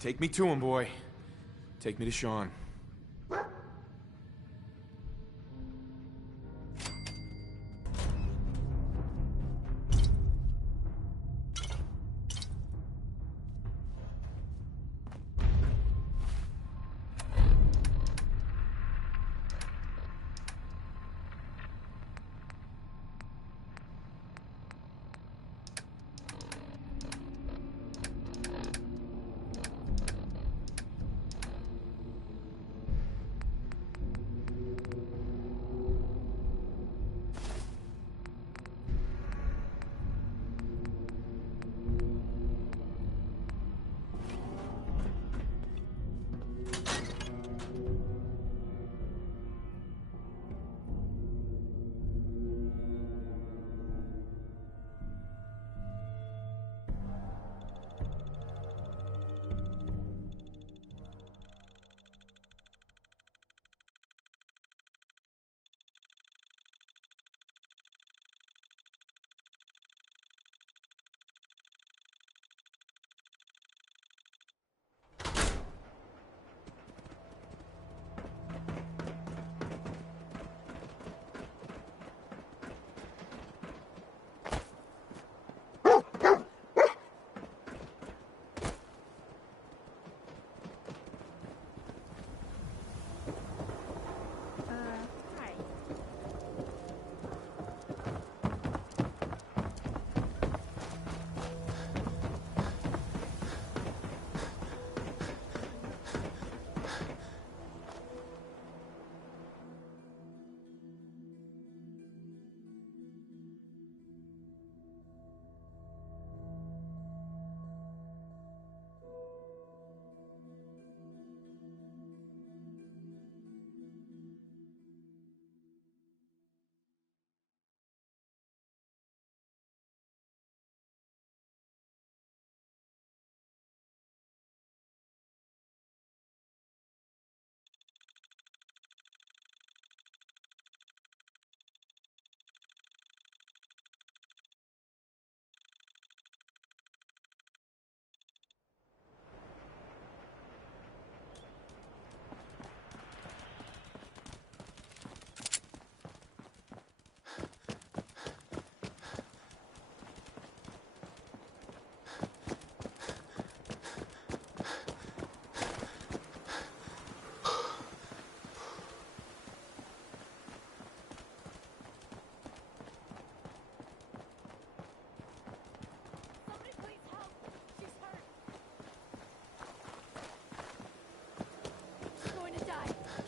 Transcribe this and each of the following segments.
Take me to him, boy. Take me to Sean.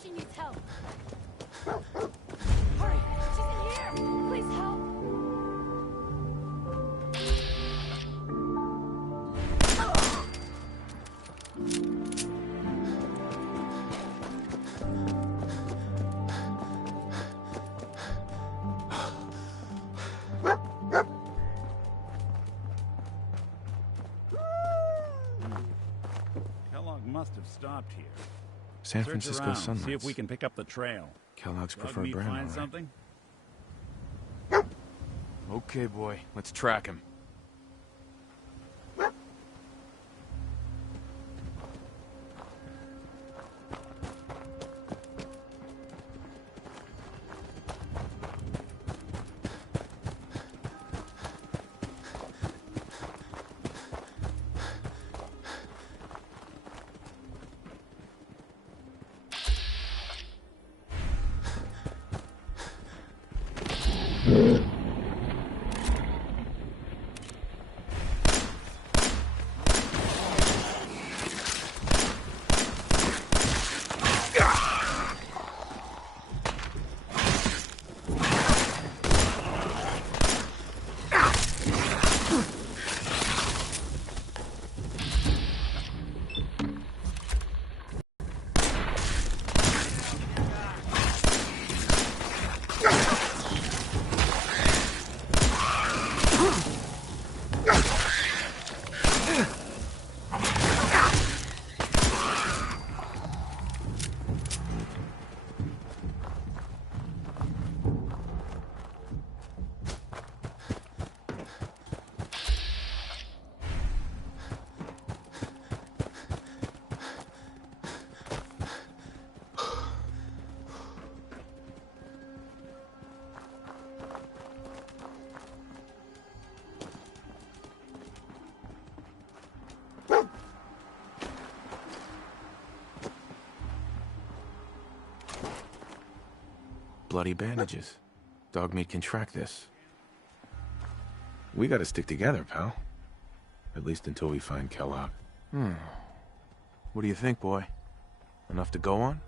She needs help. Hurry! She's in here! Please help! Kellogg must have stopped here. San Search Francisco around, Sunrise. see if we can pick up the trail. Kellogg's Drug preferred meat brand, find all right. something? Okay, boy. Let's track him. bloody bandages. Dogmeat can track this. We gotta stick together, pal. At least until we find Kellogg. What do you think, boy? Enough to go on?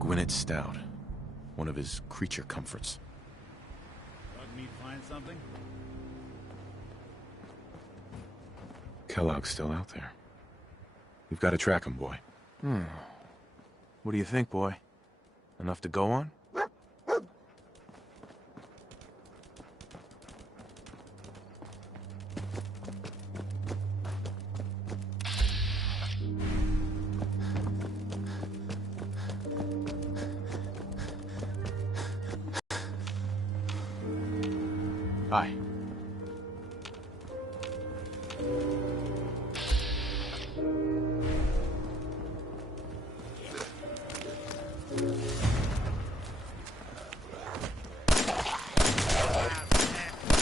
Gwyneth Stout. One of his creature comforts. Dogmeat find something? Kellogg's still out there. We've got to track him, boy. What do you think, boy? Enough to go on? Hi.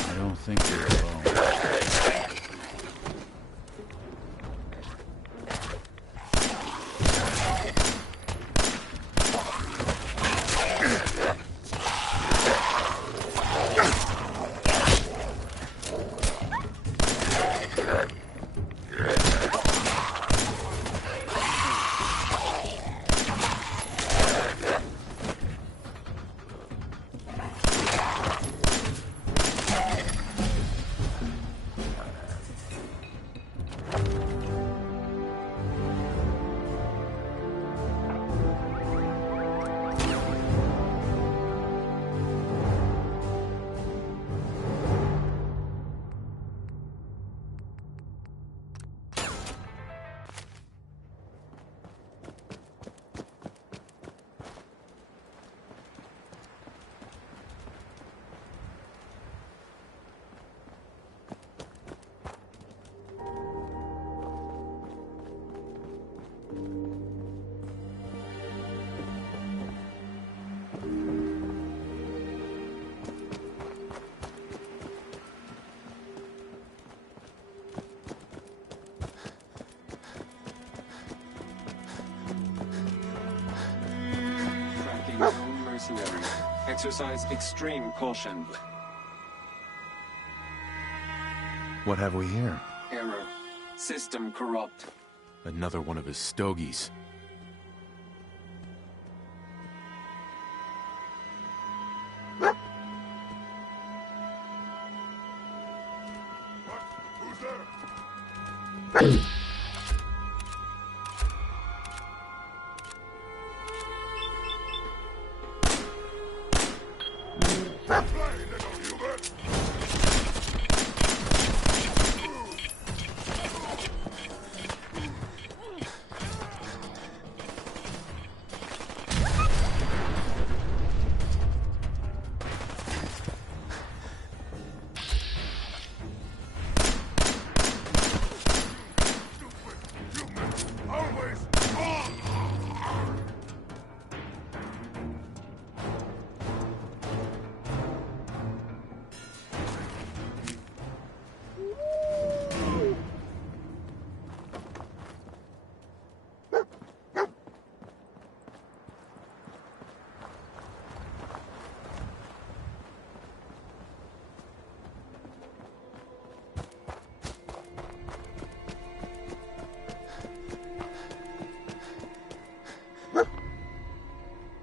I don't think you're alone. mercenary. Exercise extreme caution. What have we here? Error. System corrupt. Another one of his stogies.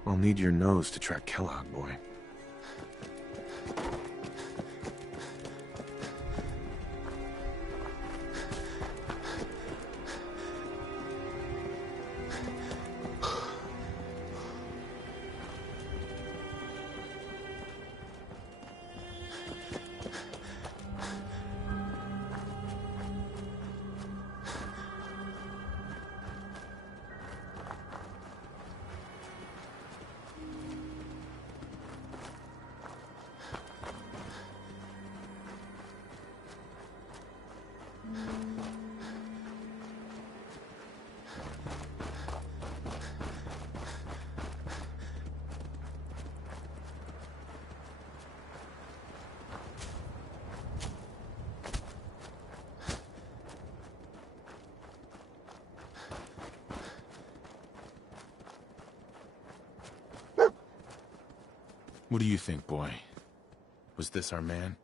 I'll need your nose to track Kellogg, boy. What do you think, boy? Was this our man?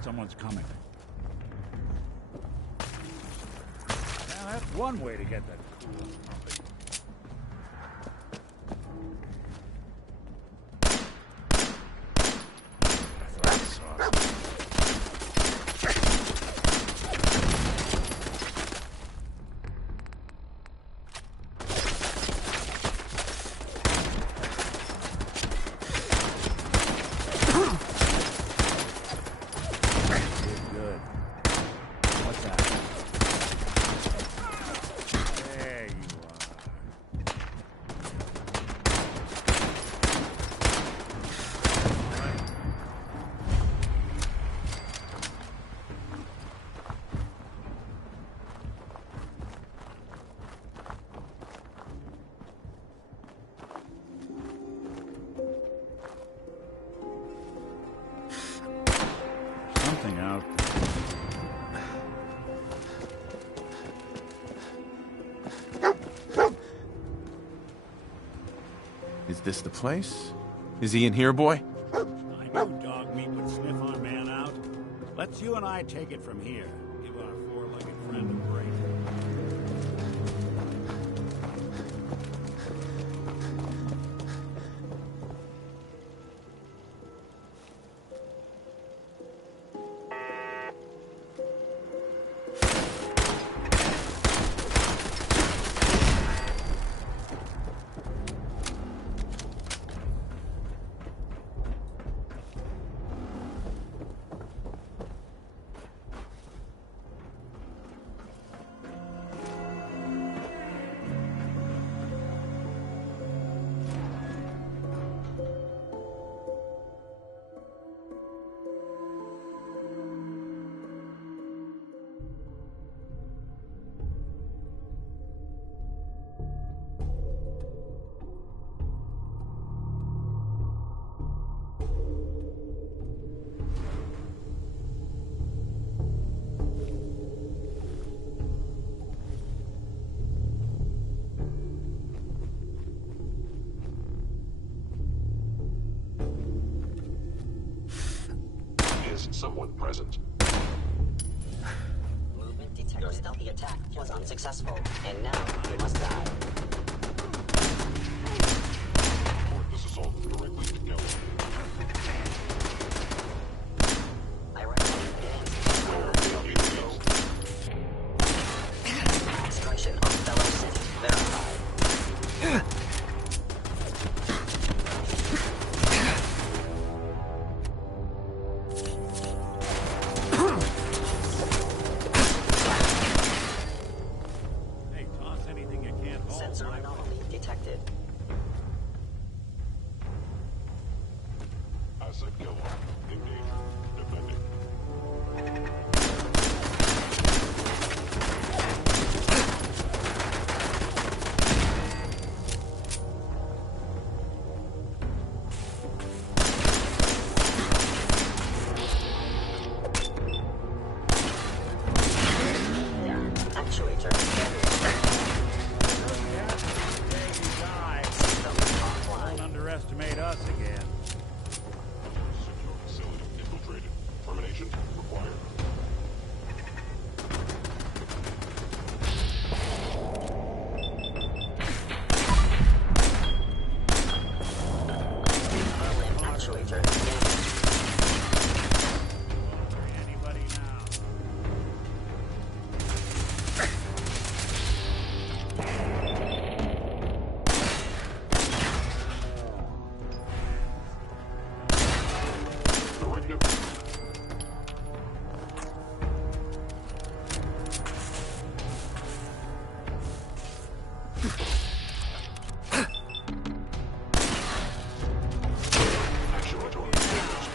Someone's coming. Now that's one way to get that cool puppy. That's awesome. Something out. Is this the place? Is he in here, boy? I knew dog meat would sniff our man out. Let's you and I take it from here. Give our four-legged friend a break. is someone present. Movement detected. Your stealthy attack was unsuccessful, and now you must die. Report this assault directly to Kellogg. I recommend getting extraction of fellow city verified. Hey, toss anything you can't hold. Sensor anomaly detected. Asset Kellogg. Engage. Defending. Actuator system offline. Don't underestimate us again. Secure facility infiltrated. Termination required. Berlin actuator engaged. Anybody now? Directive. Actuator engaged.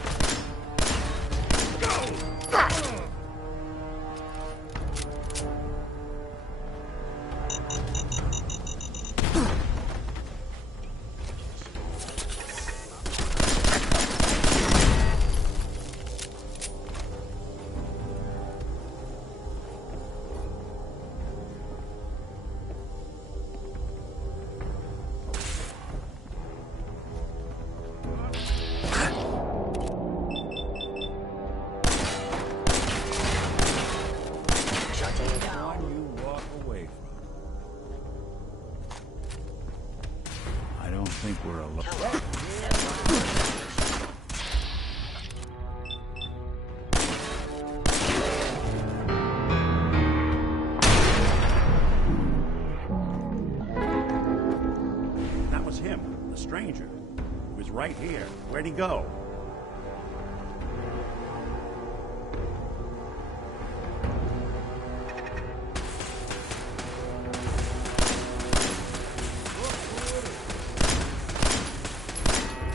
Shutting down. One you walk away from. I don't think we're alone. Kellogg. That was him, the stranger. He was right here. Where'd he go?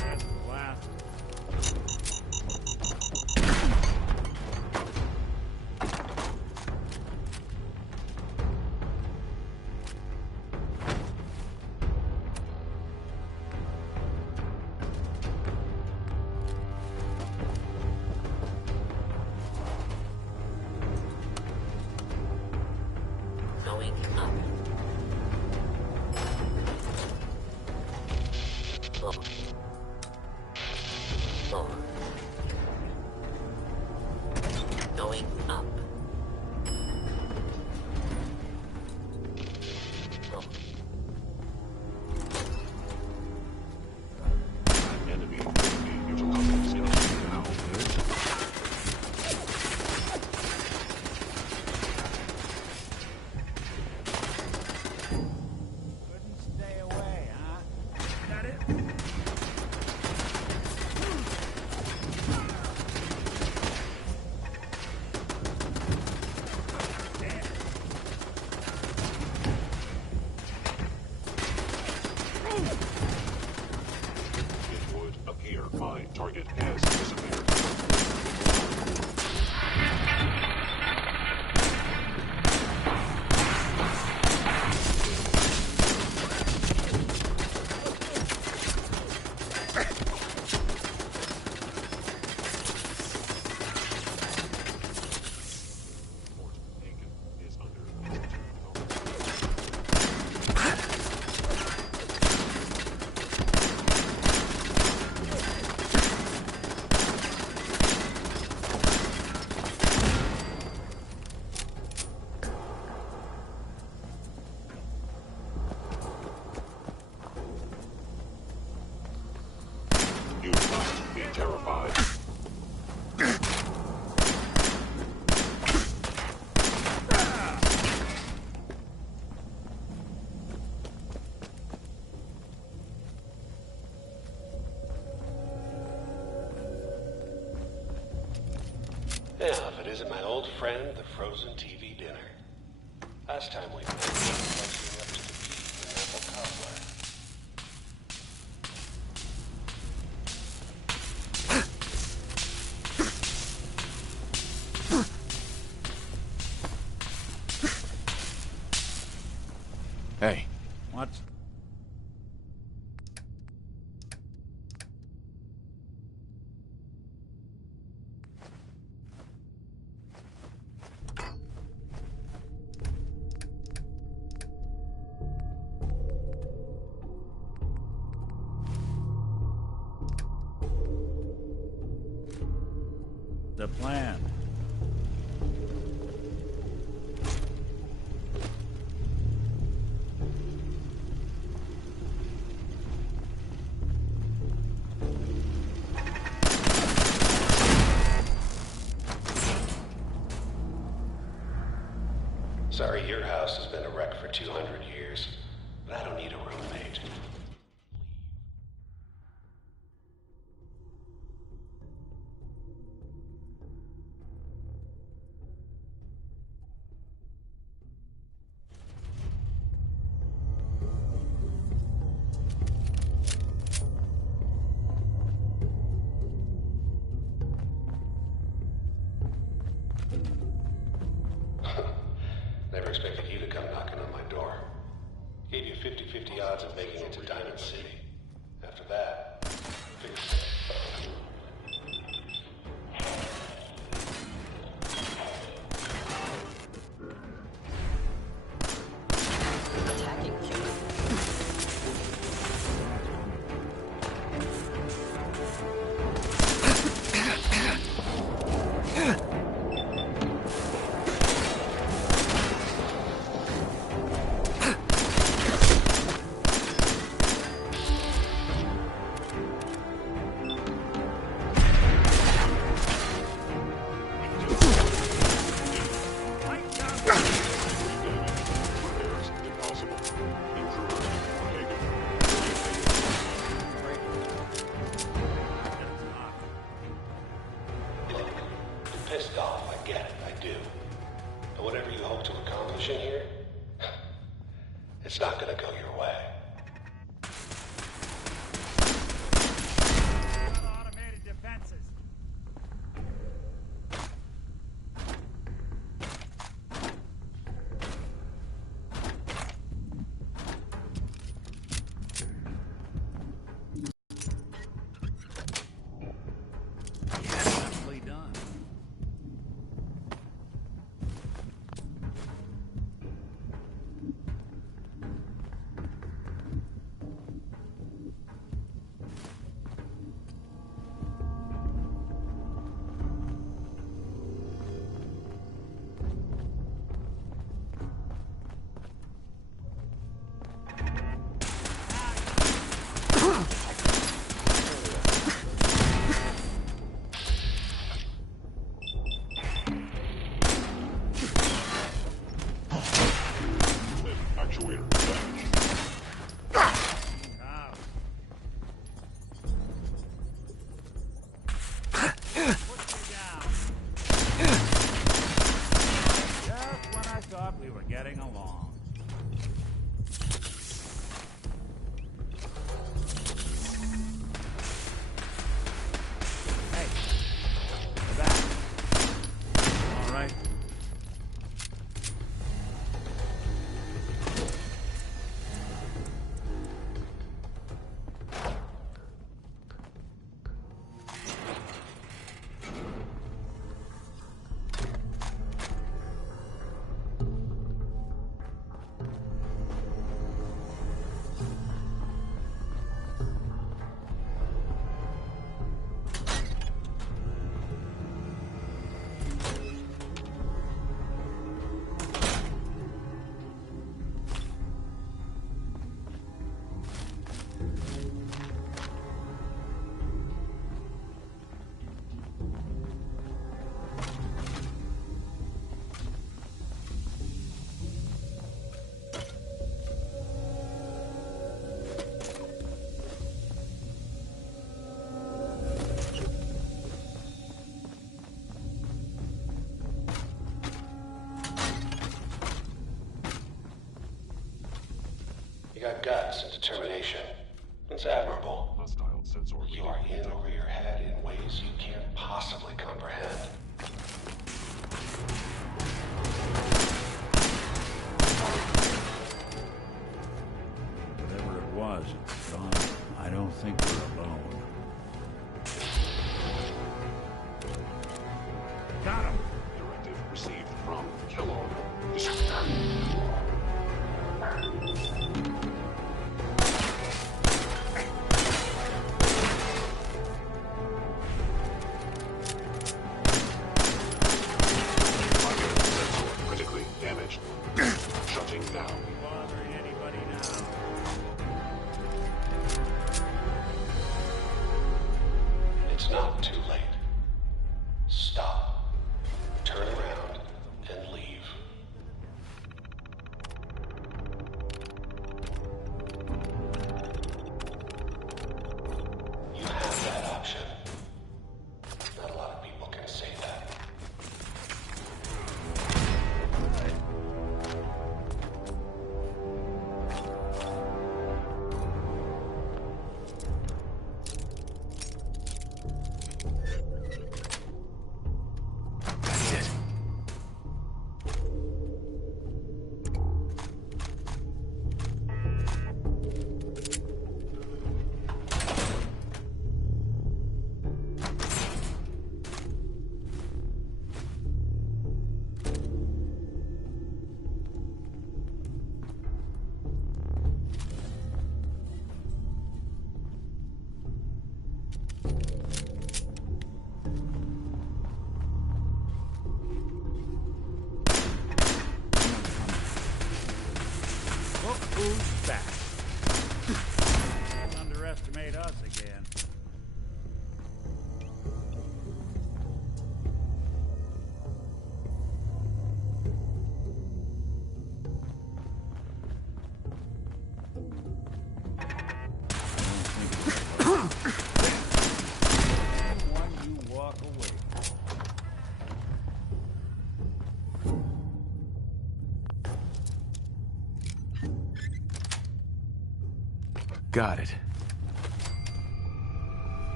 That's the last. Now, if it isn't my old friend, the frozen TV dinner. Last time we met, I was flexing up to compete in apple cobbler. Hey, What? The plan. Sorry, your house has been a wreck for 200 years, but I don't need a roommate. Never expected you to come knocking on my door. Gave you 50-50 odds of making it to Diamond City. After that, figured... Attacking human. Repairs impossible. Intruders are taken. You're pissed off, I get it, I do. But whatever you hope to accomplish in here, it's not gonna go your way. Automated defenses. Nicely done. got guts and determination. It's admirable. Hostile sensor You are in over your head in ways you can't possibly comprehend. Whatever it was, it's gone. I don't think we're alone. Got him! directive received from Kellogg. Sensor critically damaged. Shutting down. Bothering anybody now? It's not too late. Stop. Turn around and leave. You have that option. Not a lot of people can say that. That's it. Look who's back. Don't underestimate us again. When you walk away. Got it.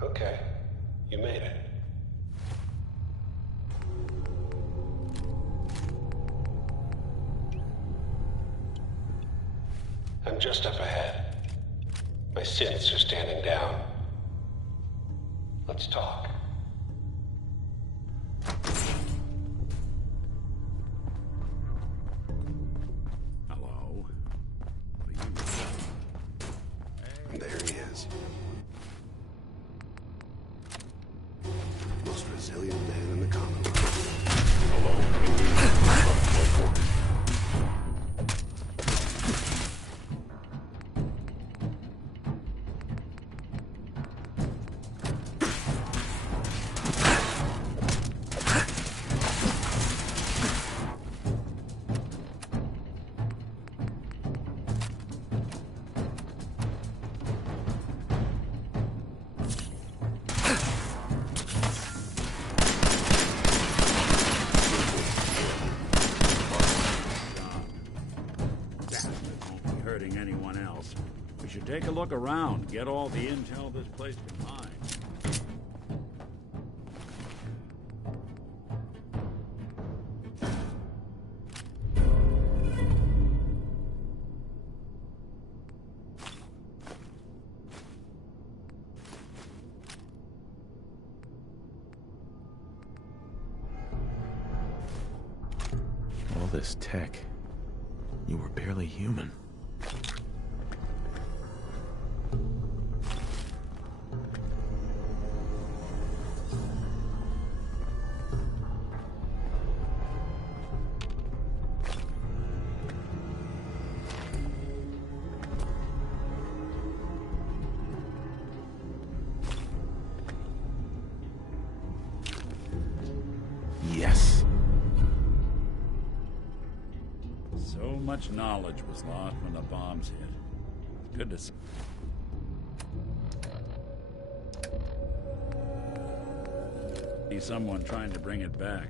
Okay. You made it. I'm just up ahead. My synths are standing down. Let's talk. Hello? What are you? There he is. Most resilient man in the Commonwealth. Won't be hurting anyone else. We should take a look around, get all the intel this place can find. All this tech. You were barely human. So much knowledge was lost when the bombs hit. Good to see. Someone trying to bring it back.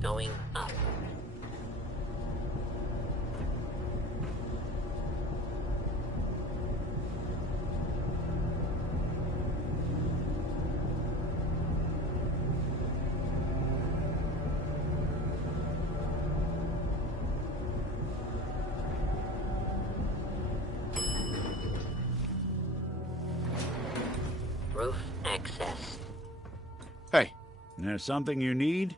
Going up. Roof access. Hey. There's something you need?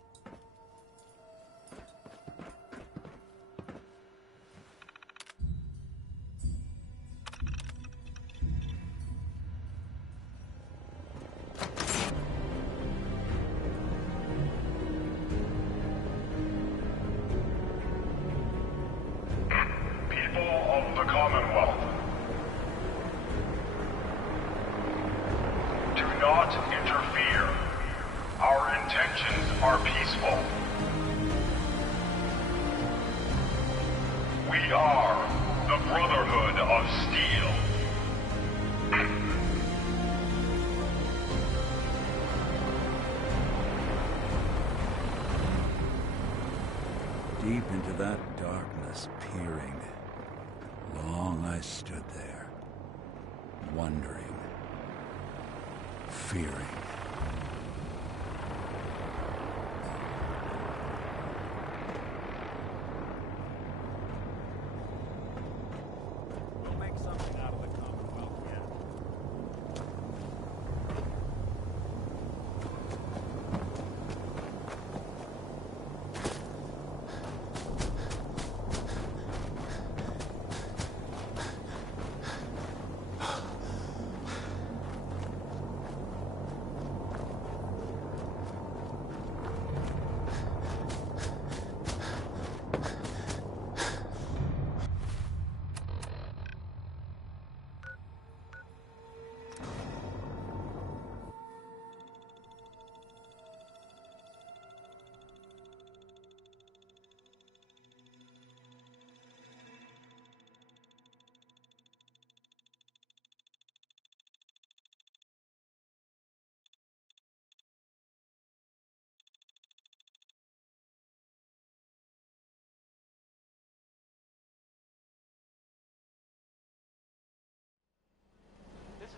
Deep into that darkness, peering. Long I stood there, wondering, fearing. We'll make something out of the Commonwealth yet.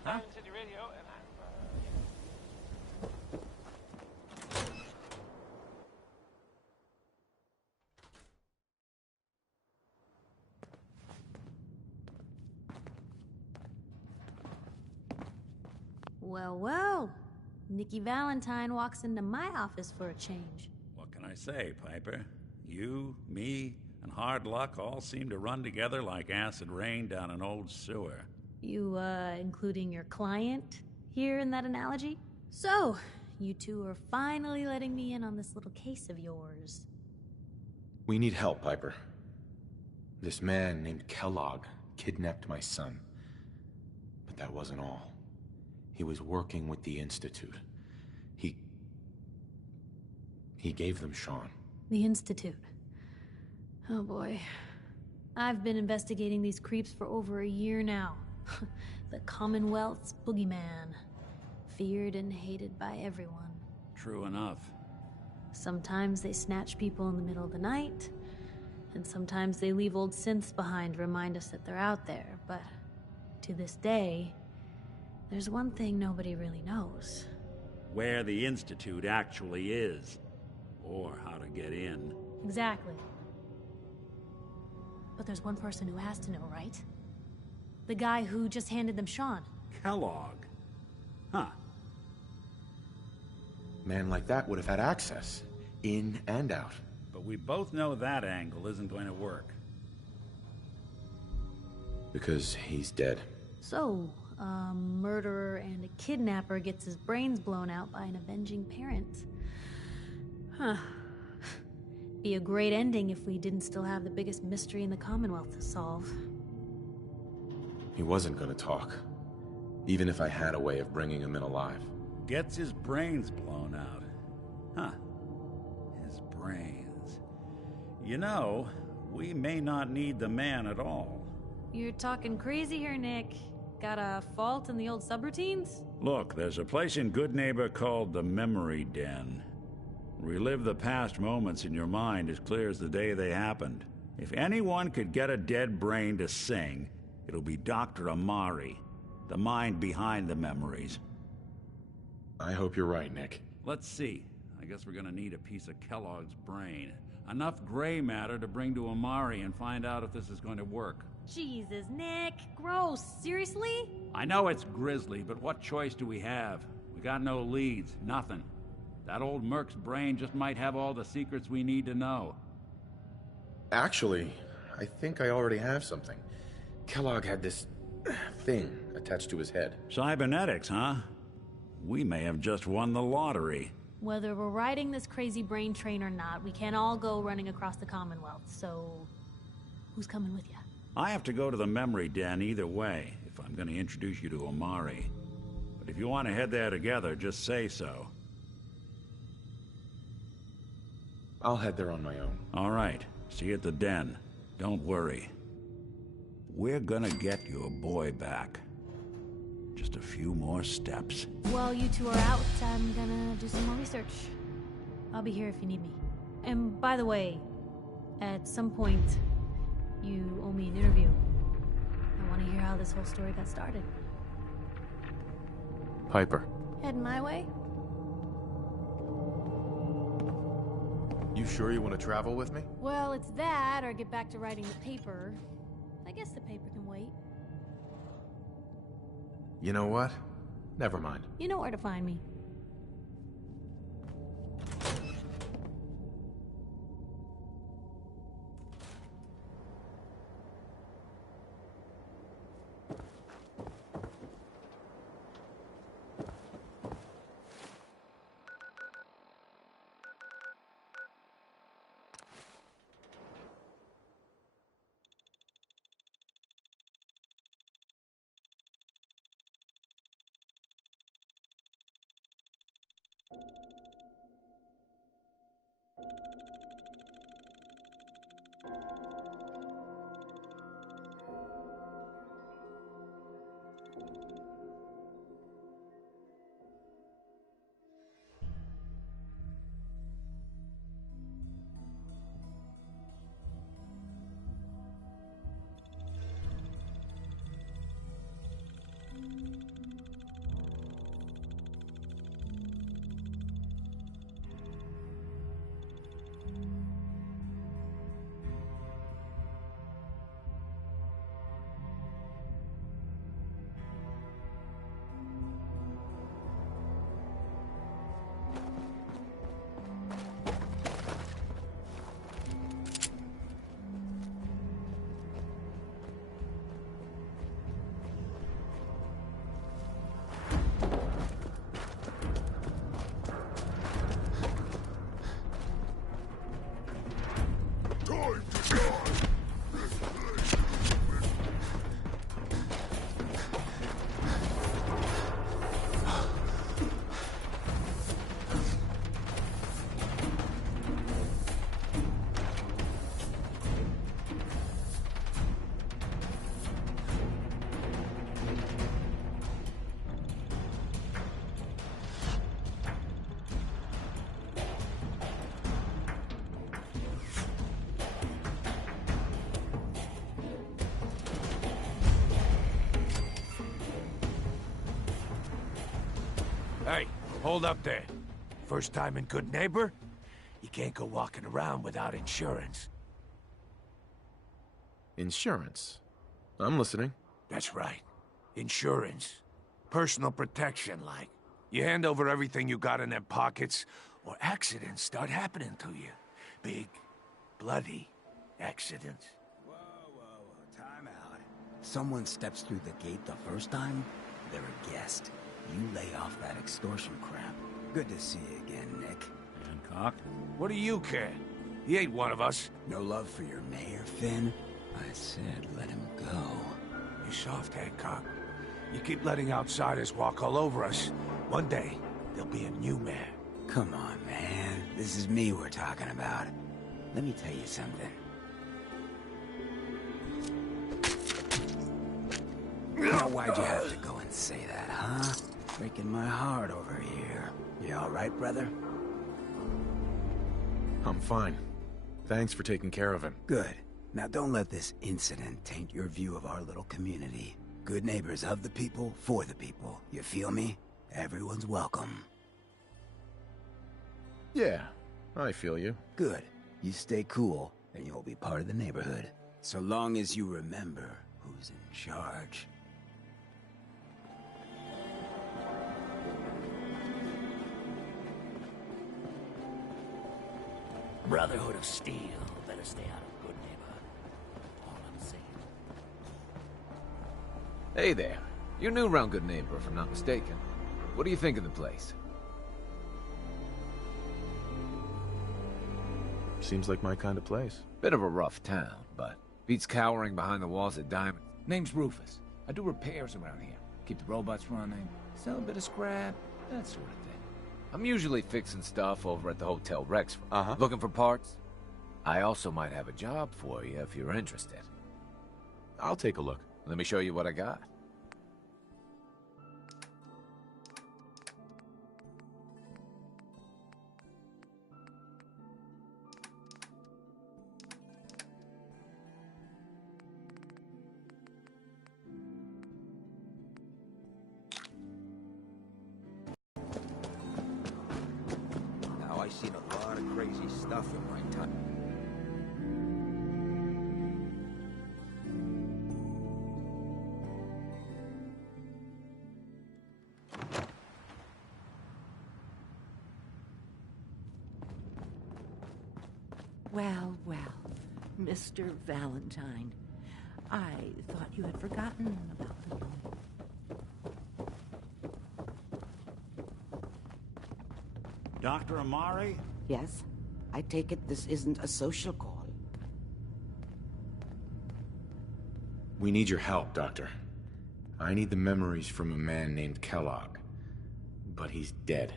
Diamond City Radio, and I'm, Well, well. Nikki Valentine walks into my office for a change. What can I say, Piper? You, me, and hard luck all seem to run together like acid rain down an old sewer. You, including your client here in that analogy? So, you two are finally letting me in on this little case of yours. We need help, Piper. This man named Kellogg kidnapped my son. But that wasn't all. He was working with the Institute. He gave them Sean. The Institute. Oh boy. I've been investigating these creeps for over a year now. The Commonwealth's boogeyman. Feared and hated by everyone. True enough. Sometimes they snatch people in the middle of the night, and sometimes they leave old synths behind to remind us that they're out there, but to this day, there's one thing nobody really knows. Where the Institute actually is. Or how to get in. Exactly. But there's one person who has to know, right? The guy who just handed them Sean. Kellogg. Huh. Man like that would have had access. In and out. But we both know that angle isn't going to work. Because he's dead. So, a murderer and a kidnapper gets his brains blown out by an avenging parent. Huh. Be a great ending if we didn't still have the biggest mystery in the Commonwealth to solve. He wasn't gonna talk. Even if I had a way of bringing him in alive. Gets his brains blown out. Huh. His brains. You know, we may not need the man at all. You're talking crazy here, Nick. Got a fault in the old subroutines? Look, there's a place in Good Neighbor called the Memory Den. Relive the past moments in your mind as clear as the day they happened. If anyone could get a dead brain to sing, it'll be Dr. Amari, the mind behind the memories. I hope you're right, Nick. Let's see. I guess we're gonna need a piece of Kellogg's brain. Enough gray matter to bring to Amari and find out if this is going to work. Jesus, Nick. Gross. Seriously? I know it's grisly, but what choice do we have? We got no leads, nothing. That old Merc's brain just might have all the secrets we need to know. Actually, I think I already have something. Kellogg had this thing attached to his head. Cybernetics, huh? We may have just won the lottery. Whether we're riding this crazy brain train or not, we can't all go running across the Commonwealth, so... who's coming with you? I have to go to the Memory Den either way, if I'm going to introduce you to Amari. But if you want to head there together, just say so. I'll head there on my own. All right. See you at the den. Don't worry. We're gonna get your boy back. Just a few more steps. While you two are out, I'm gonna do some more research. I'll be here if you need me. And by the way, at some point, you owe me an interview. I want to hear how this whole story got started. Piper. Heading my way? You sure you want to travel with me? Well, it's that, or get back to writing the paper. I guess the paper can wait. You know what? Never mind. You know where to find me. Hold up there. First time in Good Neighbor? You can't go walking around without insurance. Insurance? I'm listening. That's right. Insurance. Personal protection, like. You hand over everything you got in them pockets, or accidents start happening to you. Big, bloody accidents. Whoa, time out. Someone steps through the gate the first time, they're a guest. You lay off that extortion crap. Good to see you again, Nick. Hancock? What do you care? He ain't one of us. No love for your mayor, Finn? I said let him go. You soft, Hancock. You keep letting outsiders walk all over us. One day, there'll be a new mayor. Come on, man. This is me we're talking about. Let me tell you something. Now, why'd you have to go and say that, huh? Breaking my heart over here. You all right, brother? I'm fine. Thanks for taking care of him. Good. Now don't let this incident taint your view of our little community. Good neighbors of the people, for the people. You feel me? Everyone's welcome. Yeah, I feel you. Good. You stay cool, and you'll be part of the neighborhood. So long as you remember who's in charge. Brotherhood of Steel. Better stay out of Good Neighbor. All I'm saying. Hey there. You're new around Good Neighbor, if I'm not mistaken. What do you think of the place? Seems like my kind of place. Bit of a rough town, but beats cowering behind the walls at Diamond. Name's Rufus. I do repairs around here. Keep the robots running, sell a bit of scrap, that sort of thing. I'm usually fixing stuff over at the Hotel Rex. Looking for parts? I also might have a job for you if you're interested. I'll take a look. Let me show you what I got. Now, I've seen a lot of crazy stuff in my time. Well, well, Mr. Valentine. I thought you had forgotten about me. Dr. Amari? Yes? I take it this isn't a social call. We need your help, Doctor. I need the memories from a man named Kellogg. But he's dead.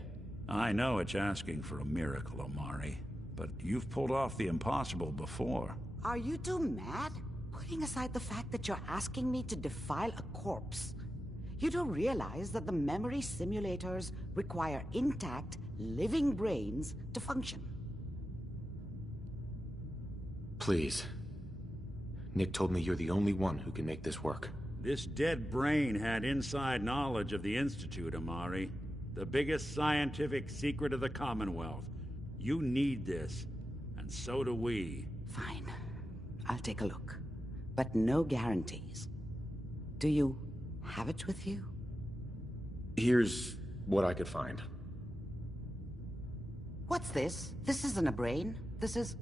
I know it's asking for a miracle, Amari. But you've pulled off the impossible before. Are you two mad? Putting aside the fact that you're asking me to defile a corpse, you do realize that the memory simulators require intact, living brains to function. Please. Nick told me you're the only one who can make this work. This dead brain had inside knowledge of the Institute, Amari. The biggest scientific secret of the Commonwealth. You need this, and so do we. Fine. I'll take a look. But no guarantees. Do you have it with you? Here's what I could find. What's this? This isn't a brain. This is...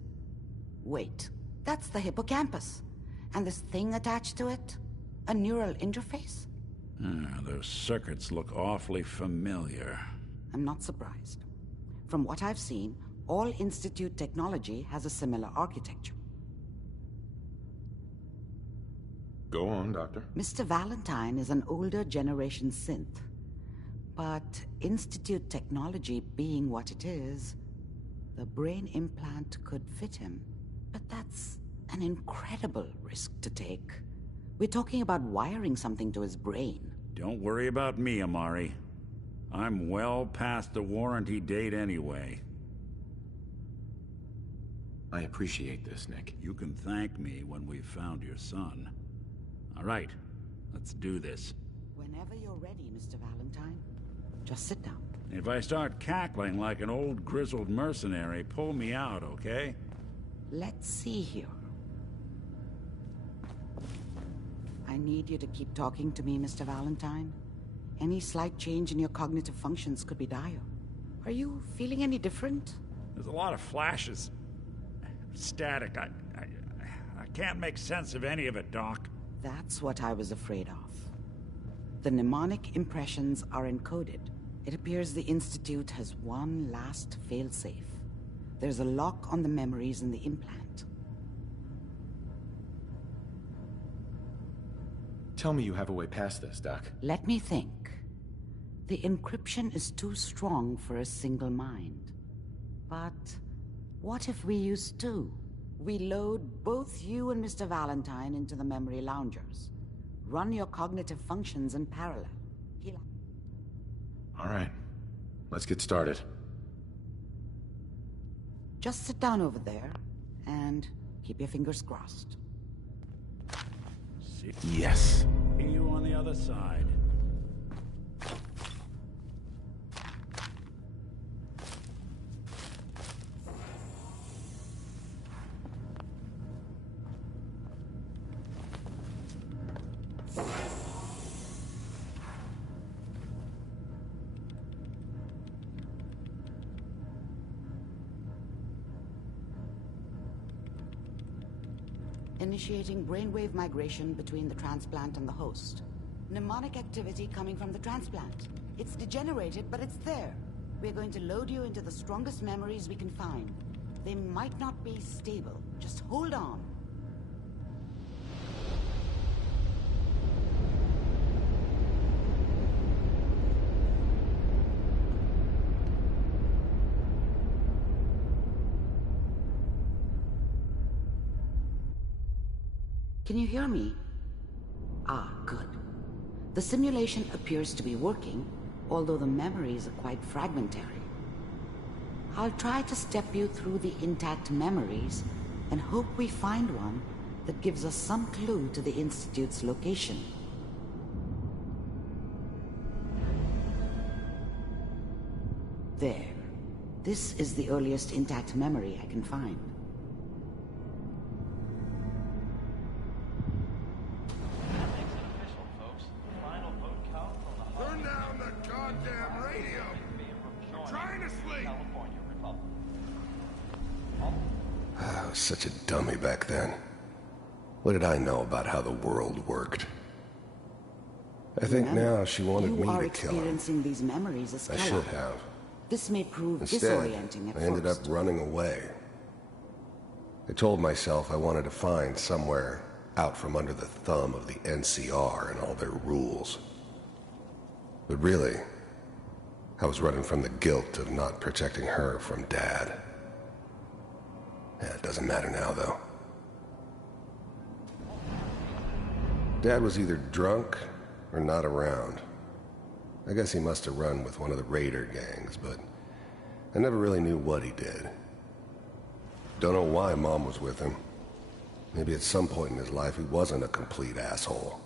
Wait. That's the hippocampus. And this thing attached to it? A neural interface? Those circuits look awfully familiar. I'm not surprised. From what I've seen, all Institute technology has a similar architecture. Go on, Doctor. Mr. Valentine is an older generation synth. But Institute technology being what it is, the brain implant could fit him. But that's an incredible risk to take. We're talking about wiring something to his brain. Don't worry about me, Amari. I'm well past the warranty date anyway. I appreciate this, Nick. You can thank me when we've found your son. All right, let's do this. Whenever you're ready, Mr. Valentine. Just sit down. If I start cackling like an old grizzled mercenary, pull me out, okay? Let's see here. I need you to keep talking to me, Mr. Valentine. Any slight change in your cognitive functions could be dire. Are you feeling any different? There's a lot of flashes. Static. I can't make sense of any of it, Doc. That's what I was afraid of. The mnemonic impressions are encoded. It appears the Institute has one last failsafe. There's a lock on the memories in the implant. Tell me you have a way past this, Doc. Let me think. The encryption is too strong for a single mind. But what if we use two? We load both you and Mr. Valentine into the memory loungers. Run your cognitive functions in parallel. All right. Let's get started. Just sit down over there and keep your fingers crossed. Yes. See you on the other side. Initiating brainwave migration between the transplant and the host. Mnemonic activity coming from the transplant. It's degenerated, but it's there. We're going to load you into the strongest memories we can find. They might not be stable. Just hold on. Can you hear me? Ah, good. The simulation appears to be working, although the memories are quite fragmentary. I'll try to step you through the intact memories and hope we find one that gives us some clue to the Institute's location. There. This is the earliest intact memory I can find. Such a dummy back then. What did I know about how the world worked? I think now she wanted me to kill him. You are experiencing these memories as I Kellogg. should have. This may prove Instead, disorienting at I ended up first. running away. I told myself I wanted to find somewhere out from under the thumb of the NCR and all their rules. But really, I was running from the guilt of not protecting her from Dad. Yeah, it doesn't matter now, though. Dad was either drunk or not around. I guess he must have run with one of the raider gangs, but I never really knew what he did. Don't know why Mom was with him. Maybe at some point in his life he wasn't a complete asshole.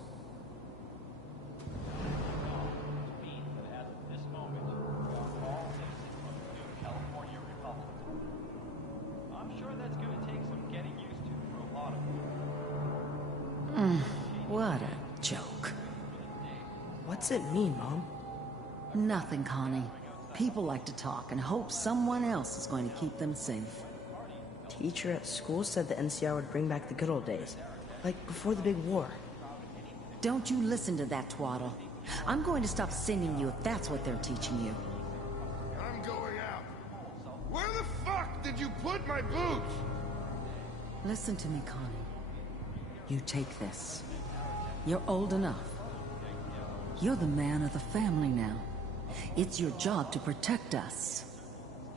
What a joke. What's it mean, Mom? Nothing, Connie. People like to talk and hope someone else is going to keep them safe. Teacher at school said the NCR would bring back the good old days. Like before the big war. Don't you listen to that twaddle. I'm going to stop sending you if that's what they're teaching you. I'm going out. Where the fuck did you put my boots? Listen to me, Connie. You take this. You're old enough. You're the man of the family now. It's your job to protect us.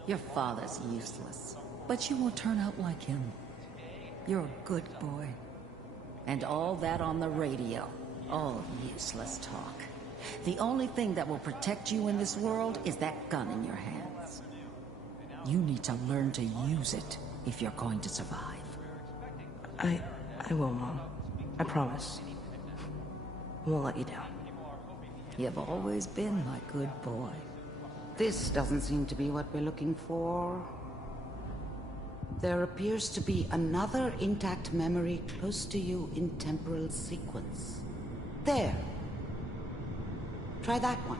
Your father's useless, but you won't turn out like him. You're a good boy. And all that on the radio, all useless talk. The only thing that will protect you in this world is that gun in your hands. You need to learn to use it if you're going to survive. I will, Mom. I promise. I won't let you down. You've always been my good boy. This doesn't seem to be what we're looking for. There appears to be another intact memory close to you in temporal sequence. There. Try that one.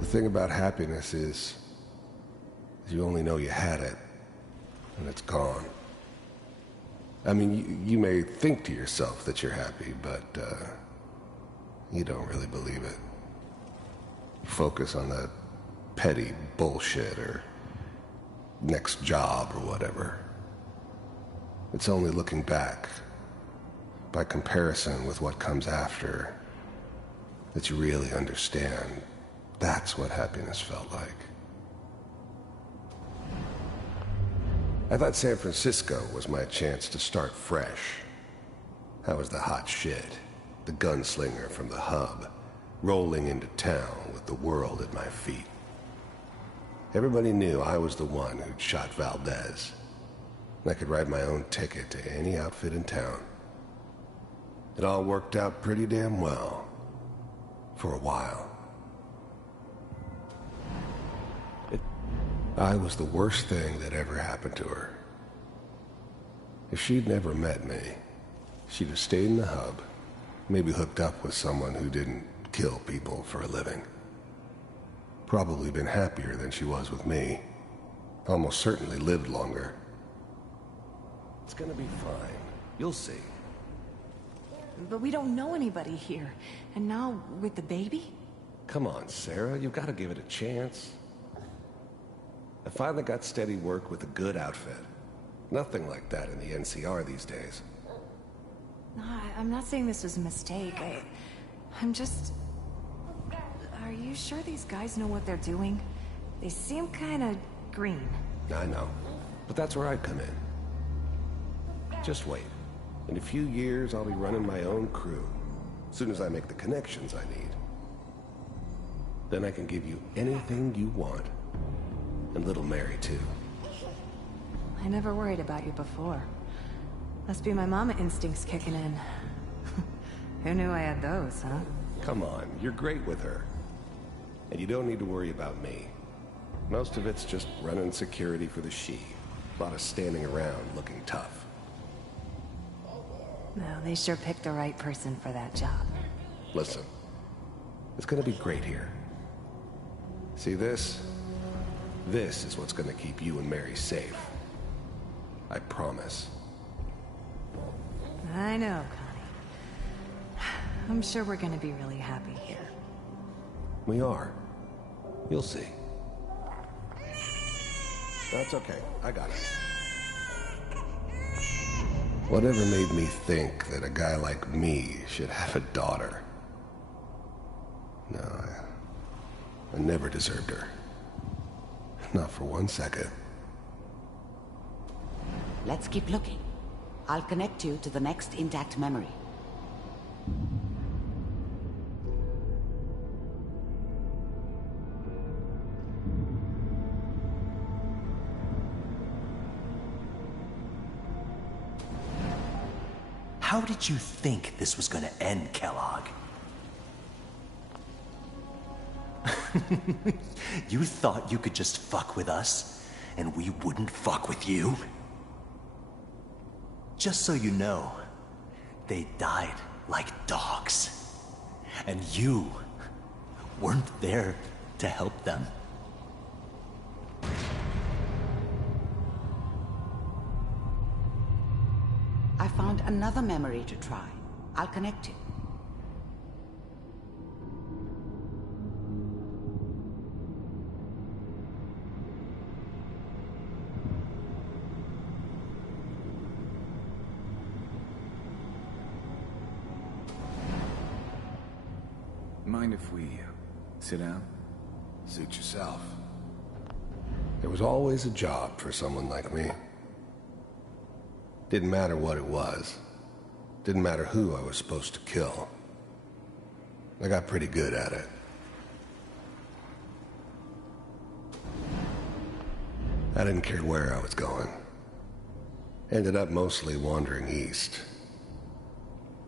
The thing about happiness is you only know you had it, and it's gone. I mean, you may think to yourself that you're happy, but you don't really believe it. You focus on that petty bullshit or next job or whatever. It's only looking back, by comparison with what comes after, that you really understand that's what happiness felt like. I thought San Francisco was my chance to start fresh. I was the hot shit, the gunslinger from the hub, rolling into town with the world at my feet. Everybody knew I was the one who'd shot Valdez. And I could write my own ticket to any outfit in town. It all worked out pretty damn well. For a while. I was the worst thing that ever happened to her. If she'd never met me, she'd have stayed in the hub, maybe hooked up with someone who didn't kill people for a living. Probably been happier than she was with me. Almost certainly lived longer. It's gonna be fine. You'll see. But we don't know anybody here. And now, with the baby? Come on, Sarah, you've got to give it a chance. I finally got steady work with a good outfit. Nothing like that in the NCR these days. No, I'm not saying this was a mistake. I'm just... Are you sure these guys know what they're doing? They seem kinda green. I know. But that's where I come in. Just wait. In a few years, I'll be running my own crew. As soon as I make the connections I need. Then I can give you anything you want. And little Mary, too. I never worried about you before. Must be my mama instincts kicking in. Who knew I had those, huh? Come on, you're great with her. And you don't need to worry about me. Most of it's just running security for the she. A lot of standing around looking tough. Well, they sure picked the right person for that job. Listen, it's gonna be great here. See this? This is what's gonna keep you and Mary safe. I promise. I know, Connie. I'm sure we're gonna be really happy here. We are. You'll see. That's okay. I got it. Whatever made me think that a guy like me should have a daughter? No, I never deserved her. Not for 1 second. Let's keep looking. I'll connect you to the next intact memory. How did you think this was gonna end, Kellogg? You thought you could just fuck with us, and we wouldn't fuck with you? Just so you know, they died like dogs. And you weren't there to help them. I found another memory to try. I'll connect you. Mind if we sit down? Suit yourself. There was always a job for someone like me. Didn't matter what it was. Didn't matter who I was supposed to kill. I got pretty good at it. I didn't care where I was going. Ended up mostly wandering east.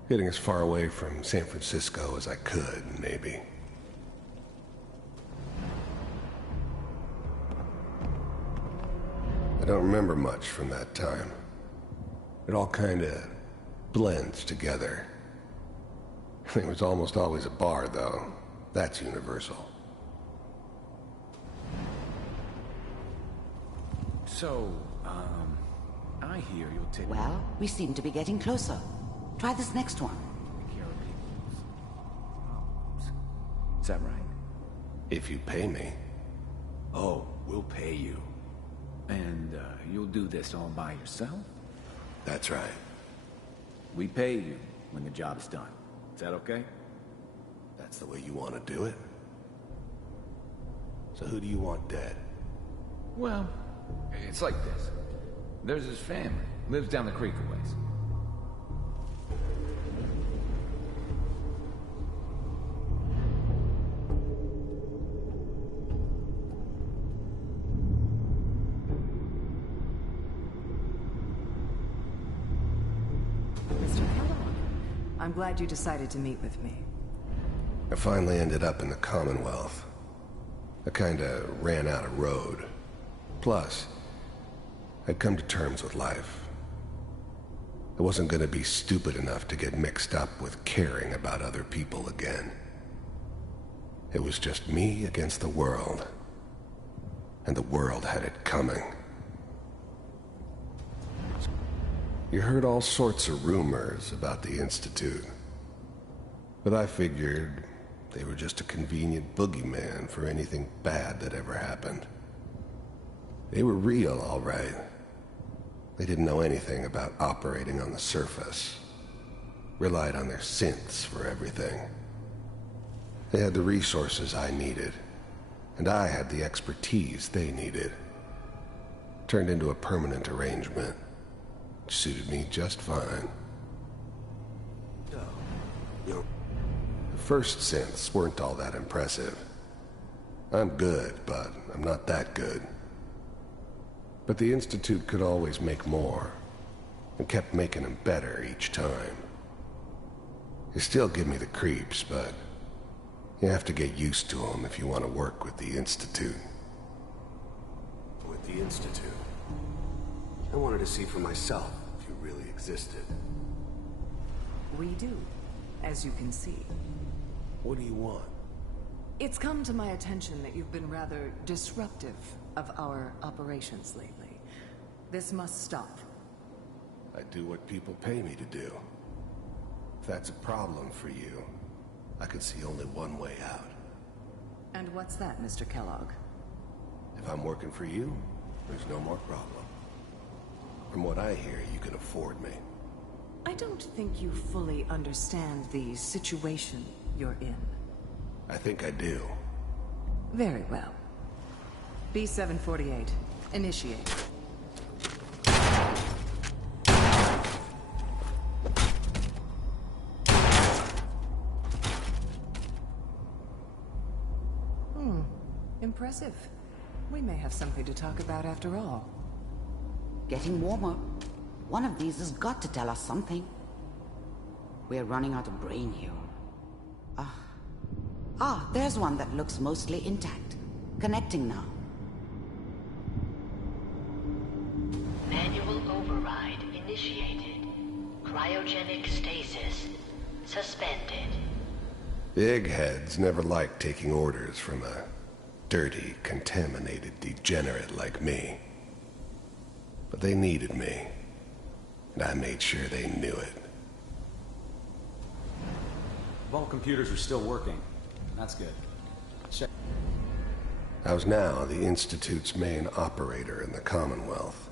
Getting as far away from San Francisco as I could, maybe. I don't remember much from that time. It all kinda blends together. There was almost always a bar, though. That's universal. So, I hear you'll take... Well, we seem to be getting closer. Try this next one. care of people's problems. Is that right? If you pay me. Oh, we'll pay you. And, you'll do this all by yourself? That's right. We pay you when the job's done. Is that okay? That's the way you want to do it? So who do you want dead? Well, it's like this. There's his family. Lives down the creek a ways. Mr. Kellogg, I'm glad you decided to meet with me. I finally ended up in the Commonwealth. I kinda ran out of road. Plus, I'd come to terms with life. I wasn't gonna be stupid enough to get mixed up with caring about other people again. It was just me against the world. And the world had it coming. You heard all sorts of rumors about the Institute. But I figured they were just a convenient boogeyman for anything bad that ever happened. They were real, all right. They didn't know anything about operating on the surface. Relied on their synths for everything. They had the resources I needed, and I had the expertise they needed. Turned into a permanent arrangement, which suited me just fine. The first synths weren't all that impressive. I'm good, but I'm not that good. But the Institute could always make more, and kept making them better each time. They still give me the creeps, but you have to get used to them if you want to work with the Institute. With the Institute? I wanted to see for myself if you really existed. We do, as you can see. What do you want? It's come to my attention that you've been rather disruptive of our operations lately. This must stop. I do what people pay me to do. If that's a problem for you, I could see only one way out. And what's that, Mr. Kellogg? If I'm working for you, there's no more problem. From what I hear, you can afford me. I don't think you fully understand the situation you're in. I think I do. Very well. B-748, initiate. Impressive. We may have something to talk about after all. Getting warmer. One of these has got to tell us something. We're running out of brain here. There's one that looks mostly intact. Connecting now. Manual override initiated. Cryogenic stasis suspended. The eggheads never liked taking orders from a dirty, contaminated degenerate like me. But they needed me, and I made sure they knew it. Vault computers are still working. That's good. Check. I was now the Institute's main operator in the Commonwealth.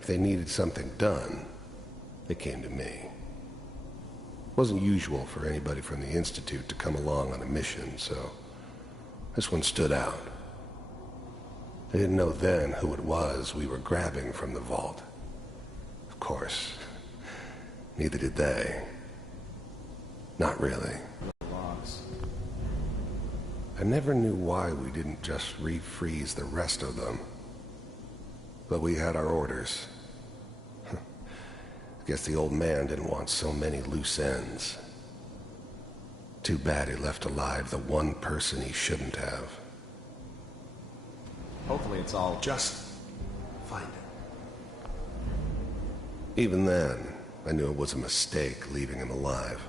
If they needed something done, they came to me. It wasn't usual for anybody from the Institute to come along on a mission, so this one stood out. They didn't know then who it was we were grabbing from the vault. Of course, neither did they. Not really. I never knew why we didn't just refreeze the rest of them. But we had our orders. Guess the old man didn't want so many loose ends. Too bad he left alive the one person he shouldn't have. Hopefully it's all... Just find it. Even then, I knew it was a mistake leaving him alive.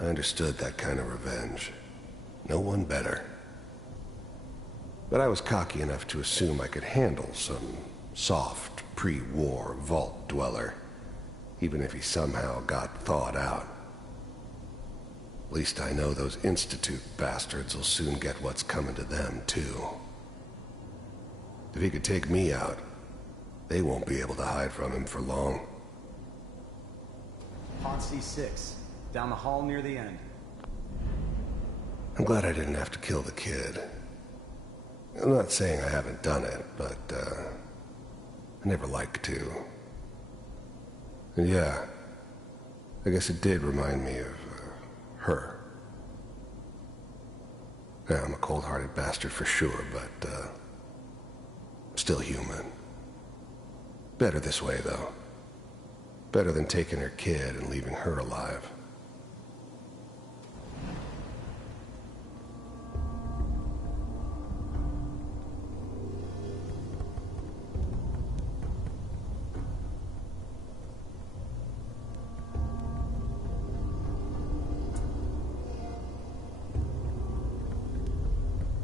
I understood that kind of revenge. No one better. But I was cocky enough to assume I could handle some soft, pre-war vault dweller, even if he somehow got thawed out. At least I know those Institute bastards will soon get what's coming to them, too. If he could take me out, they won't be able to hide from him for long. Pod C6, down the hall near the end. I'm glad I didn't have to kill the kid. I'm not saying I haven't done it, but, I never liked to. And yeah, I guess it did remind me of, her. Yeah, I'm a cold-hearted bastard for sure, but, still human. Better this way, though. Better than taking her kid and leaving her alive.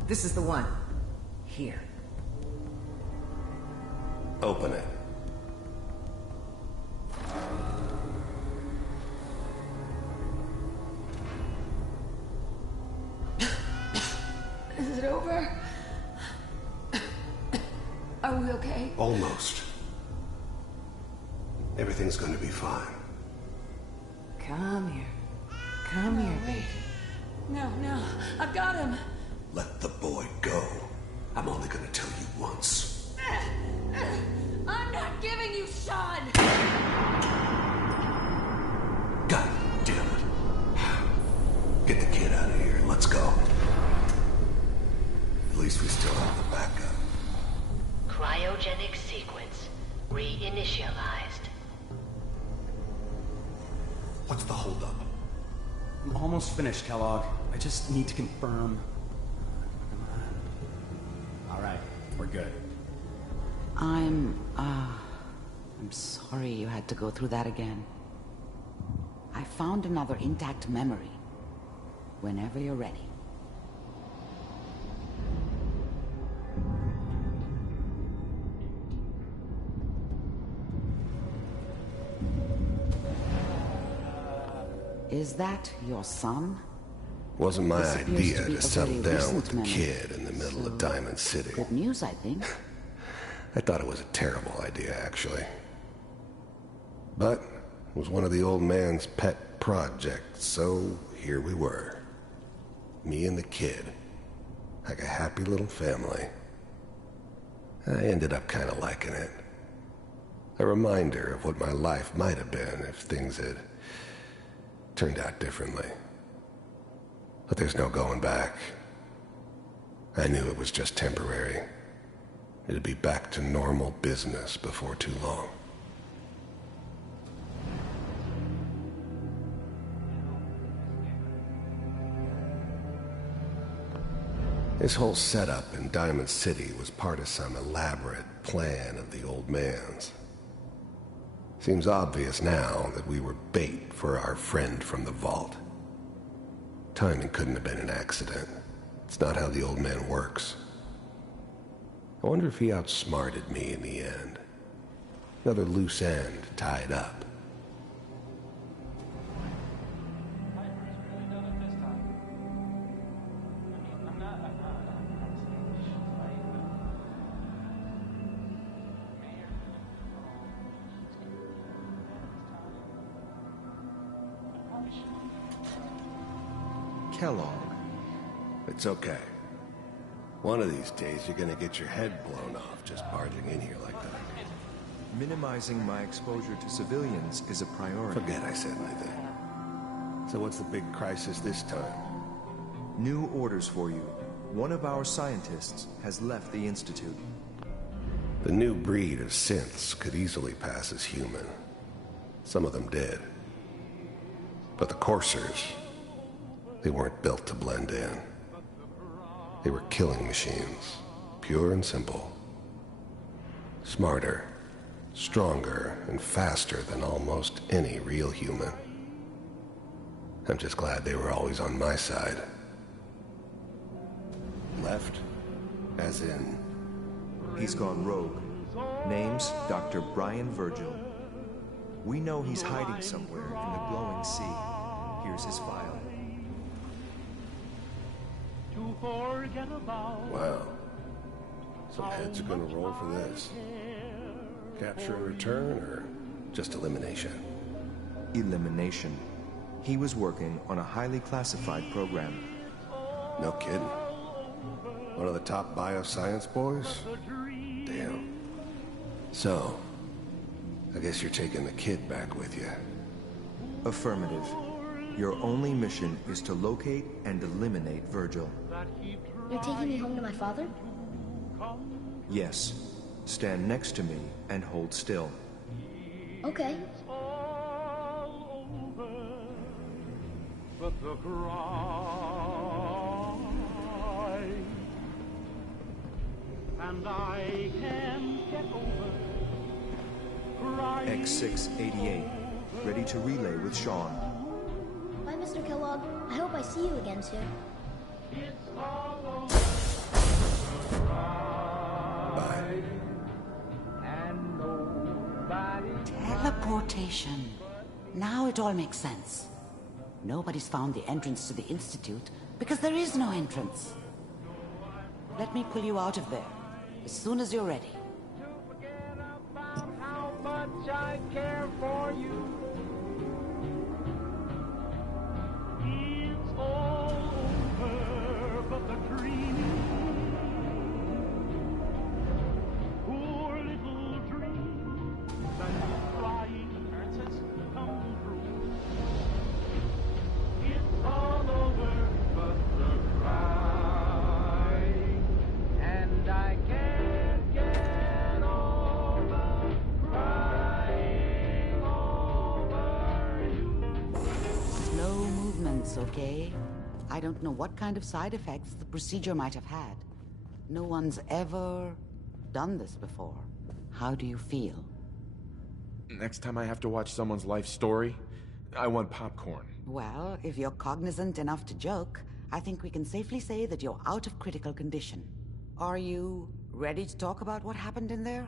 This is the one. Here. Open it. Is it over? Are we okay? Almost. Everything's gonna be fine. Come here. Come here. Wait. No, no. I've got him. Let the boy go. I'm only gonna tell you once. I'm not giving you Sean! God damn it. Get the kid out of here. Let's go. At least we still have the backup. Cryogenic sequence reinitialized. What's the holdup? I'm almost finished, Kellogg. I just need to confirm. All right, we're good. I'm sorry you had to go through that again. I found another intact memory. Whenever you're ready. Is that your son? Wasn't my This appears idea to be to a settle very down recent with the memory. kid in the middle of Diamond City. Good news, I think. I thought it was a terrible idea, actually. But it was one of the old man's pet projects, so here we were. Me and the kid. Like a happy little family. I ended up kind of liking it. A reminder of what my life might have been if things had turned out differently. But there's no going back. I knew it was just temporary. It'd be back to normal business before too long. This whole setup in Diamond City was part of some elaborate plan of the old man's. Seems obvious now that we were bait for our friend from the vault. Timing couldn't have been an accident. It's not how the old man works. I wonder if he outsmarted me in the end. Another loose end tied up. Kellogg. It's okay. One of these days you're gonna get your head blown off just barging in here like that. Minimizing my exposure to civilians is a priority. Forget I said anything. So what's the big crisis this time? New orders for you. One of our scientists has left the Institute. The new breed of synths could easily pass as human. Some of them did. But the coursers, they weren't built to blend in. They were killing machines, pure and simple. Smarter, stronger, and faster than almost any real human. I'm just glad they were always on my side. Left? As in... He's gone rogue. Name's Dr. Brian Virgil. We know he's hiding somewhere in the glowing sea. Here's his file. Wow. Some heads are gonna roll for this. Capture and return, or just elimination? Elimination. He was working on a highly classified program. No kidding. One of the top bioscience boys? Damn. So, I guess you're taking the kid back with you. Affirmative. Your only mission is to locate and eliminate Virgil. You're taking me home to my father? Yes. Stand next to me and hold still. Okay. But the cry, and I can't get over crying. X688, ready to relay with Sean. Bye, Mr. Kellogg. I hope I see you again soon. Bye. Teleportation. Now it all makes sense. Nobody's found the entrance to the Institute because there is no entrance. Let me pull you out of there as soon as you're ready. How much I care for you. It's all over, but the dream. Poor little dream that is flying has come true. It's all over, but the cry, and I can't get over crying over you. Slow movements, okay? I don't know what kind of side effects the procedure might have had. No one's ever done this before. How do you feel? Next time I have to watch someone's life story, I want popcorn. Well, if you're cognizant enough to joke, I think we can safely say that you're out of critical condition. Are you ready to talk about what happened in there?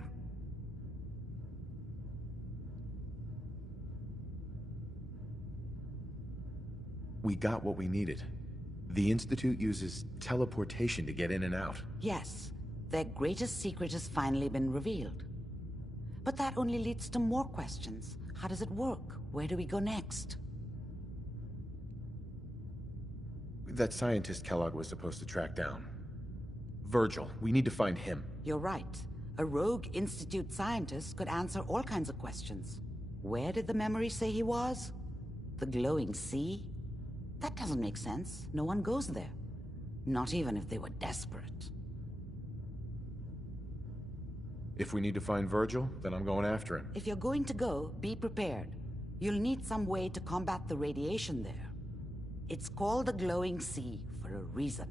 We got what we needed. The Institute uses teleportation to get in and out. Yes, their greatest secret has finally been revealed. But that only leads to more questions. How does it work? Where do we go next? That scientist Kellogg was supposed to track down. Virgil, we need to find him. You're right. A rogue Institute scientist could answer all kinds of questions. Where did the memory say he was? The glowing sea? That doesn't make sense. No one goes there. Not even if they were desperate. If we need to find Virgil, then I'm going after him. If you're going to go, be prepared. You'll need some way to combat the radiation there. It's called the glowing sea for a reason.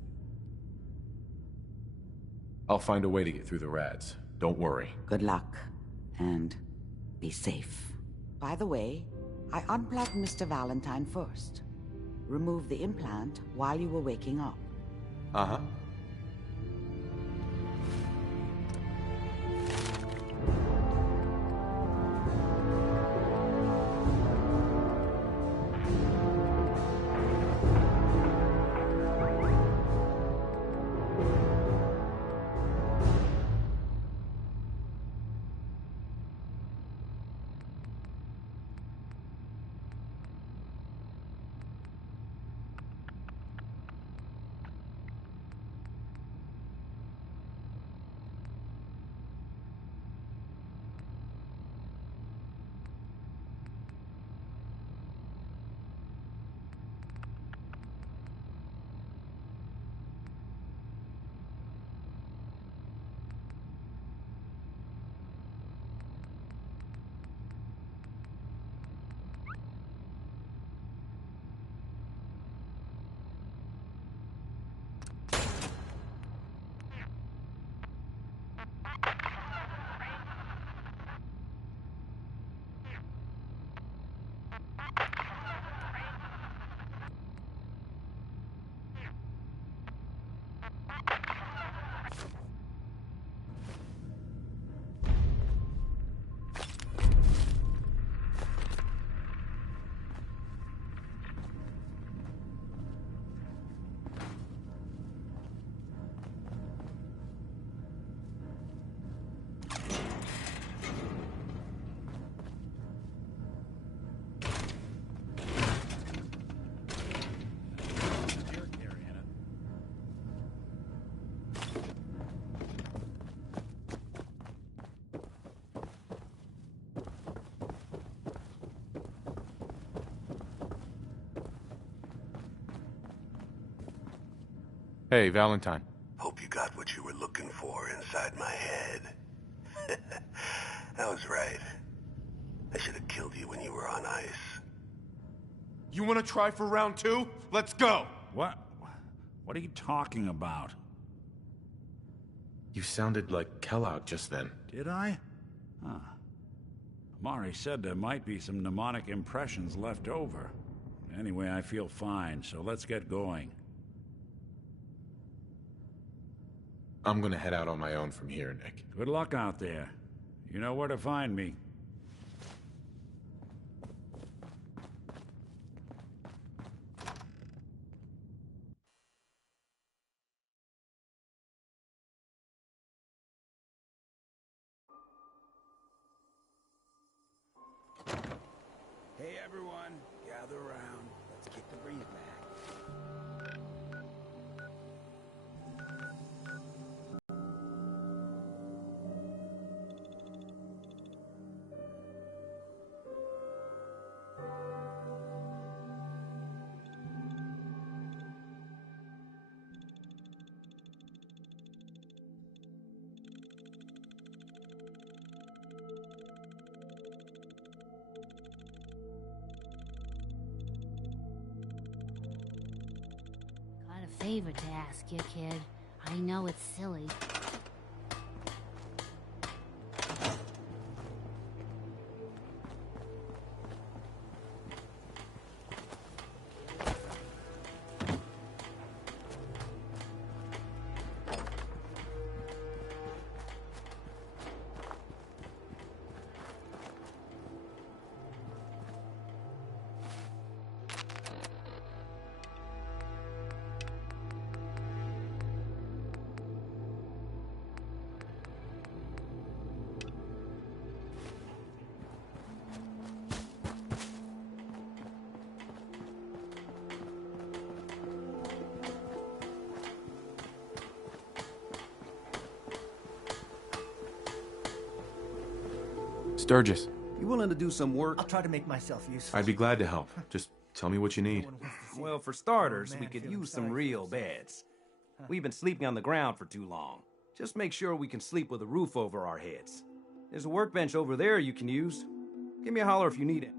I'll find a way to get through the rads. Don't worry. Good luck. And be safe. By the way, I unplugged Mr. Valentine first. Remove the implant while you were waking up. Uh-huh. Hey, Valentine. Hope you got what you were looking for inside my head. I was right. I should have killed you when you were on ice. You want to try for round 2? Let's go! What? What are you talking about? You sounded like Kellogg just then. Did I? Huh. Mari said there might be some mnemonic impressions left over. Anyway, I feel fine, so let's get going. I'm gonna head out on my own from here, Nick. Good luck out there. You know where to find me. Hey everyone, gather around. Let's kick the breeze back. Got a favor to ask you, kid. I know it's silly. Sturgis, You willing to do some work? I'll try to make myself useful. I'd be glad to help. Just tell me what you need. Well, for starters, we could use some real beds. We've been sleeping on the ground for too long. Just make sure we can sleep with a roof over our heads. There's a workbench over there you can use. Give me a holler if you need it.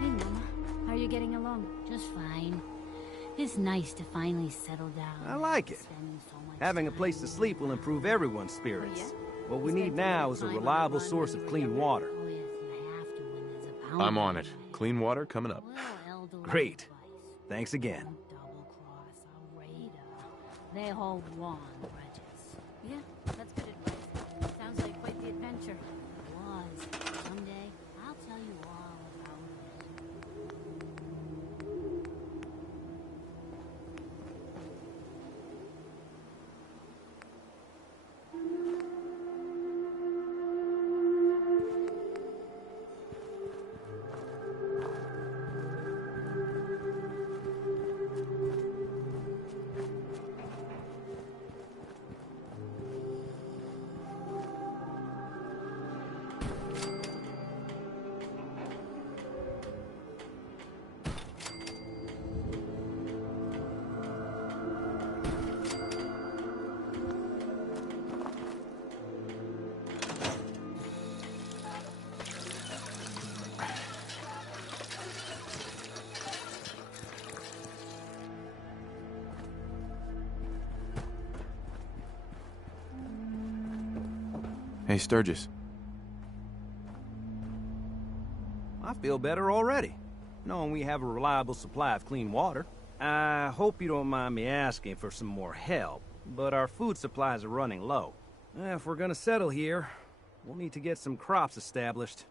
Hey, Mama. How are you getting along? Just fine. It's nice to finally settle down. I like it. Having a place to sleep will improve everyone's spirits. What we need now is a reliable source of clean water. I'm on it. Clean water coming up. Great. Thanks again. They hold long grudges. Yeah, that's good advice. Sounds like quite the adventure. It was. Someday, I'll tell you all about it. Sturgis? I feel better already, knowing we have a reliable supply of clean water. I hope you don't mind me asking for some more help, but our food supplies are running low. If we're gonna settle here, we'll need to get some crops established.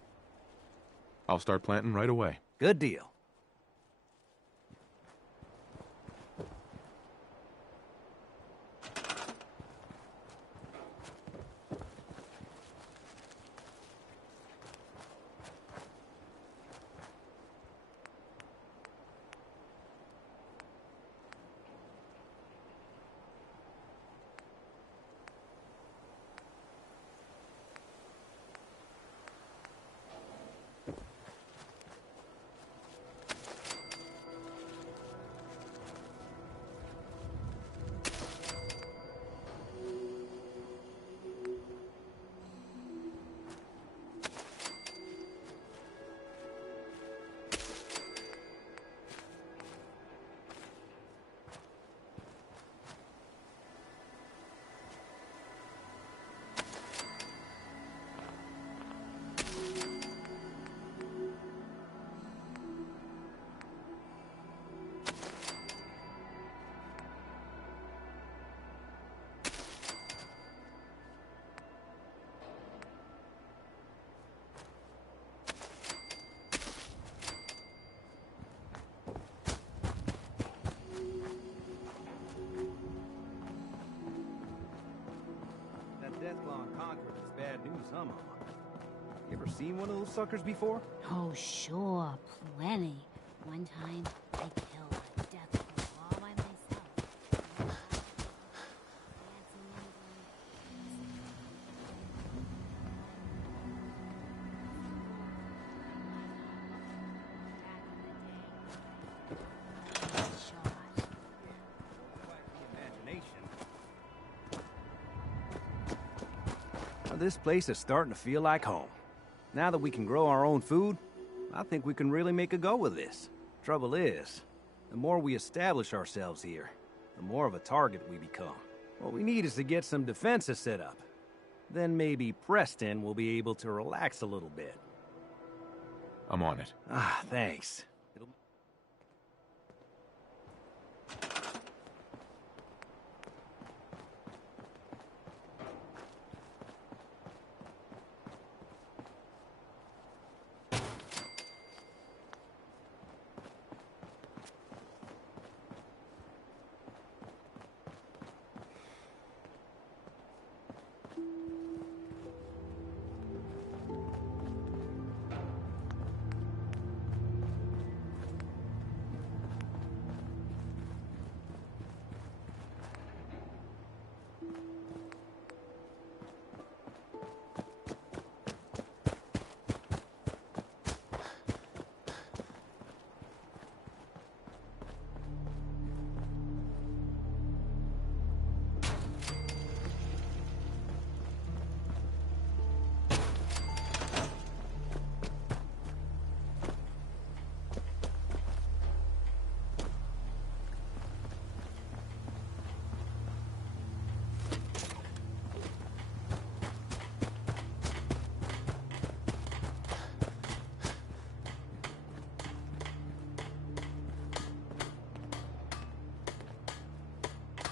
I'll start planting right away. Good deal. Deathclaw and Conqueror is bad news, huh, Mama? You ever seen one of those suckers before? Oh, sure, plenty. One time, I killed a Deathclaw all by myself. This place is starting to feel like home. Now that we can grow our own food, I think we can really make a go with this. Trouble is, the more we establish ourselves here, the more of a target we become. What we need is to get some defenses set up. Then maybe Preston will be able to relax a little bit. I'm on it. Ah, thanks.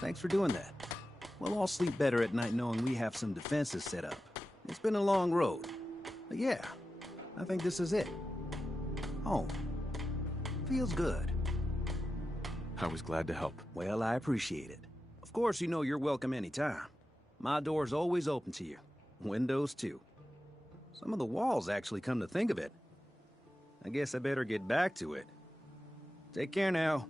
Thanks for doing that. We'll all sleep better at night knowing we have some defenses set up. It's been a long road. But yeah, I think this is it. Home. Feels good. I was glad to help. Well, I appreciate it. Of course, you know you're welcome anytime. My door's always open to you. Windows, too. Some of the walls actually come to think of it. I guess I better get back to it. Take care now.